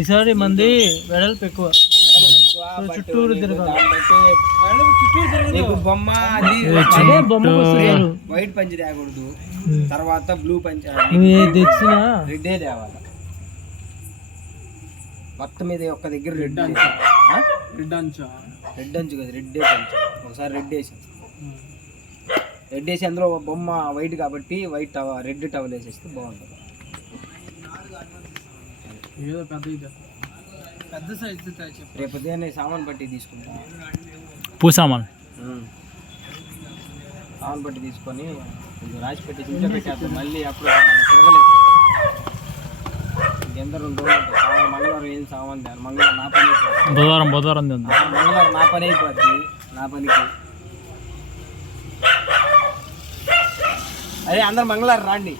ఈసారి మంది వెడల్పు ఎక్కువ, చుట్టూరు బొమ్మ వైట్ పంచి తేకూడదు, తర్వాత బ్లూ పంచి తెచ్చిన రెడ్డే తేవాలి. మొత్తం మీద ఒక్క దగ్గర రెడ్ రెడ్ అంచు కదా, రెడ్డే పంచి. ఒకసారి రెడ్ వేసి అందులో బొమ్మ వైట్ కాబట్టి వైట్ రెడ్ టవల్ వేసేస్తే బాగుంటుంది. ఏదో పెద్ద సైజు రేపు ఉదయాన్నే సామాన్ బట్టి తీసుకుంటాను, సామాన్ బట్టి తీసుకొని కొంచెం రాసి పెట్టి ఇంట్లో పెట్టేస్తాం. మళ్ళీ అప్పుడు తిరగలేదు. ఇంకెందరూ 2 రోజులు ఉంటాయి. మంగళవారం ఏం సామాన్ తేను, మంగళవారం నా పని అయిపోద్ది, బుధవారం మంగళవారం నా పని అయిపోద్ది. నా పనికి అదే అందరు మంగళవారం రాండి,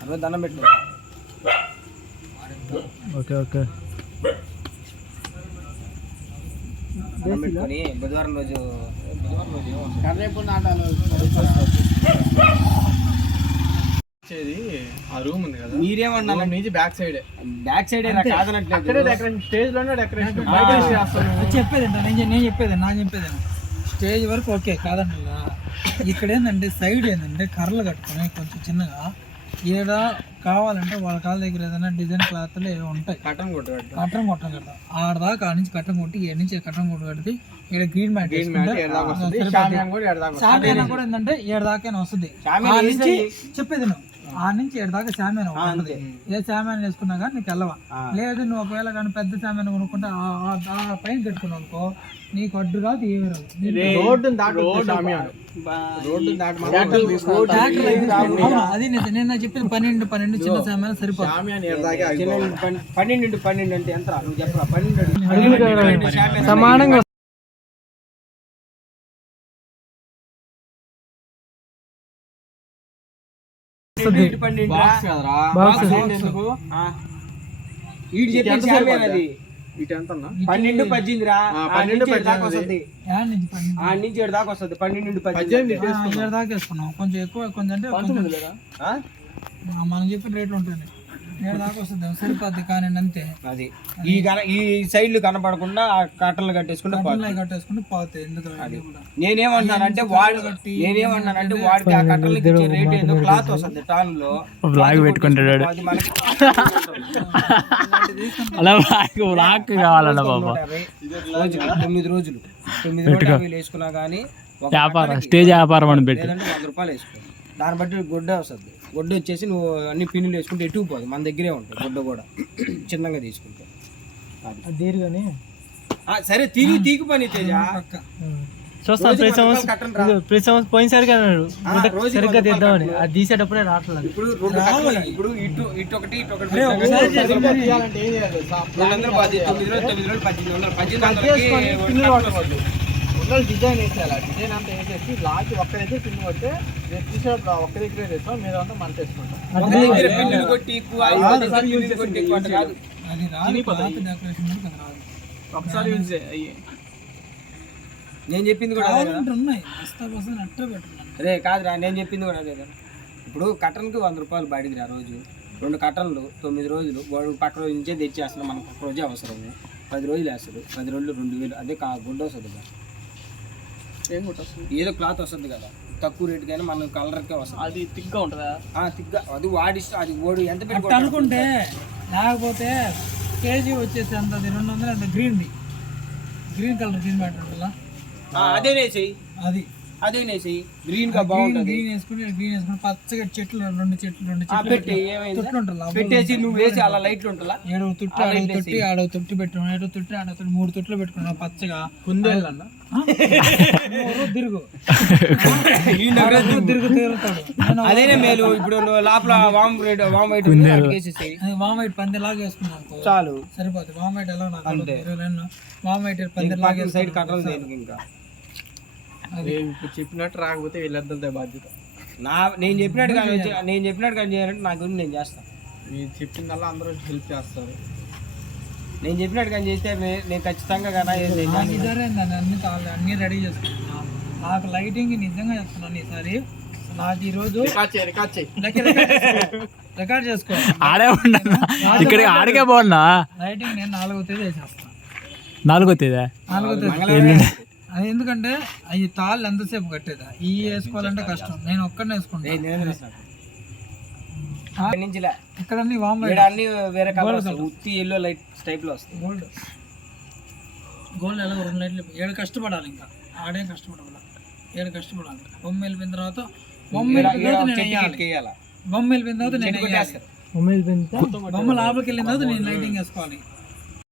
అప్పుడు దండం పెట్టు. ఓకే దండం పెట్టుకొని బుధవారం రోజు ఆ రూమ్ ఉంది కదా, మీరేమన్నా నుంచి బ్యాక్ సైడ్ కాదనట్లేదు. స్టేజ్ లోనే డెకరేషన్ చెప్పేది నేను చెప్పేది స్టేజ్ వరకు ఓకే కాదండి. ఇక్కడ ఏంటంటే సైడ్ ఏంటంటే కర్రలు కట్టుకొని కొంచెం చిన్నగా ఏడ కావాలంటే వాళ్ళ కాళ్ళ దగ్గర ఏదైనా డిజైన్ క్లాత్లు ఏవో ఉంటాయి, కట్టం కొట్టం ఆడదాకా ఆ నుంచి కట్టం కొట్టి ఏడు నుంచి కట్టం కొట్టు కడితే ఇక్కడ గ్రీన్ మ్యాట్ షామియానా కూడా ఏంటంటే ఏడదాకా వస్తుంది. చెప్పేది నువ్వు ఆ నుంచి ఏడదాకా షామియానా ఉంటుంది. ఏ షామియానా వేసుకున్నా కానీ నీకు వెళ్ళవా. లేదు నువ్వు ఒకవేళ కానీ పెద్ద షామియానా కొనుక్కుంటే ఆ పైన కట్టుకున్నావు అనుకో, నీకు అడ్డు కాదు ఏమీ రాదు. అది నేను చెప్పేది 12 చిన్న షామియానా సరిపోతుంది. 12 అంటే ఎంత నువ్వు చెప్పరా? 12 సమానంగా ఈడు చెప్పి 12-18 రా, 12 దాకా వస్తుంది. ఆ నుంచి 7 దాకా వస్తుంది. 12-18 దాకా వేసుకున్నాం. కొంచెం ఎక్కువ కొంచెం అంటే మనం చెప్పిన రేట్లు ఉంటుంది. 7 దాకా వస్తుంది సరిపోద్ది. కానీ అంతే అది ఈ సైడ్లు కనపడకుండా కట్టలు కట్టేసుకుంటే పోతాయి. ఎందుకు నేనేమన్నానంటే వాడికి ఆ కట్టలకి ఇచ్చే రేట్ ఏదో క్లాత్ వస్తుంది టాన్ లో బ్లాగ్ పెట్టుకుంటాడు. అలా బ్లాగ్ కావాలన్న బాబా. 9 రోజులు వేసుకున్నా కానీ స్టేజ్ వ్యాపారం అని పెట్టి 100 రూపాయలు వేసుకో. దాన్ని బట్టి గొడ్డ వస్తుంది. గొడ్డ వచ్చేసి నువ్వు అన్ని పిన్నులు వేసుకుంటే ఎటు పోదు, మన దగ్గరే ఉంటుంది. గొడ్డ కూడా చిన్నగా తీసుకుంటే దీర్ఘని సరే తీగి పని తేజ. పోయినసారి సరిగ్గా తీద్దామని అది తీసేటప్పుడే రావట్లేదు. ఇప్పుడు ఇటు ఒకటి 1800 డిజైన్ వేసేయాలి. డిజైన్ అంతా వేసేసి లాస్ట్ ఒక్కరైతే పిన్ కొడితే తీసేటప్పుడు ఒక్క దగ్గరే వేస్తాం, మీద అంతా మనం వేసుకుంటాం. ఒకసారి నేను చెప్పింది కూడా ఉన్నాయి. అదే కాదురా, నేను చెప్పింది కూడా అదే కదా. ఇప్పుడు కట్టన్కి 100 రూపాయలు బాడికి రా రోజు. 2 కట్టన్లు 9 రోజులు పక్క రోజు నుంచే తెచ్చేస్తున్నాం. మనకు ఒక్క రోజే అవసరం. 10 రోజులు వేస్తారు. 10 రోజులు 2000. అదే గుడ్డ వస్తుంది కదా, ఏదో క్లాత్ వస్తుంది కదా తక్కువ రేటు కానీ మన కలర్కే వస్తుంది. అది తిగ్గా ఉంటుందా? తిగ్గా అది వాడిస్తే అది ఓడి ఎంత పెట్టి అనుకుంటే. లేకపోతే కేజీ వచ్చేసి అంత 200 అంత గ్రీన్ కలర్ గ్రీన్ మ్యాటర్ ఉంటుందా, అదేనే చెయ్యి. అదే గ్రీన్ గా బాగుంటుంది. గ్రీన్ వేసుకుని పచ్చగా చెట్లు 2 చెట్లు పెట్టేసి నువ్వు వేసి అలా లైట్లు ఉంటుందా? 7 తొట్టి ఆడవ తొట్టి పెట్టుకున్నాం. 7 తొట్టి ఆడవ తొట్టి 3 తొట్లు పెట్టుకున్నాం. పచ్చగా కుందేళ్ళన్నా తిరుగు అదేనే మేలు. ఇప్పుడు లోపల వామ్ వైట్ పందిలాగా వేసుకున్నాం చాలు, సరిపోతుంది. వామ్ వైట్ ఎలా వామ్ వైట్ పందిలాగా సైడ్ కట్టలు ఇంకా చెప్పినట్టు రాకపోతే వీళ్ళంతా బాధ్యత. నేను చెప్పినట్టు కానీ చేయాలంటే నా గురించి నేను చేస్తాను. మీరు చెప్పిందల్లా అందరూ హెల్ప్ చేస్తారు. నేను చెప్పినట్టు కానీ చేస్తే నేను ఖచ్చితంగా అన్ని రెడీ చేసుకుంటున్నాను. నాకు లైటింగ్ నిజంగా చెప్తున్నాను ఈసారి. నాకు ఈరోజు రికార్డ్ చేసుకో. ఆడే ఉన్నా ఇక్కడ ఆడికే పోన్నా. లైటింగ్ నేను 4వ తేదీ వేసేస్తాను. 4వ తేదీ 4వ తేదీ. అది ఎందుకంటే అవి తాళ్ళు ఎంతసేపు కట్టేదా, ఈ వేసుకోవాలంటే కష్టం. నేను ఒక్కడనే వేసుకుంటాను. ఇక్కడ అన్ని వామ్ లైట్, అన్ని వేరే కలర్ ఉత్తి ఎల్లో లైట్ టైప్ లో వస్తాయి. గోల్డ్ ఎలా 2 లైట్లు 7 కష్టపడాలి. ఇంకా ఆడేం కష్టపడాలి, 7 కష్టపడాలి. బొమ్మ వెళ్ళిపోయిన తర్వాత బొమ్మ వెళ్ళిపోయిన తర్వాత నేను బొమ్మ లోపలికి వెళ్ళిన తర్వాత నేను లైటింగ్ వేసుకోవాలి.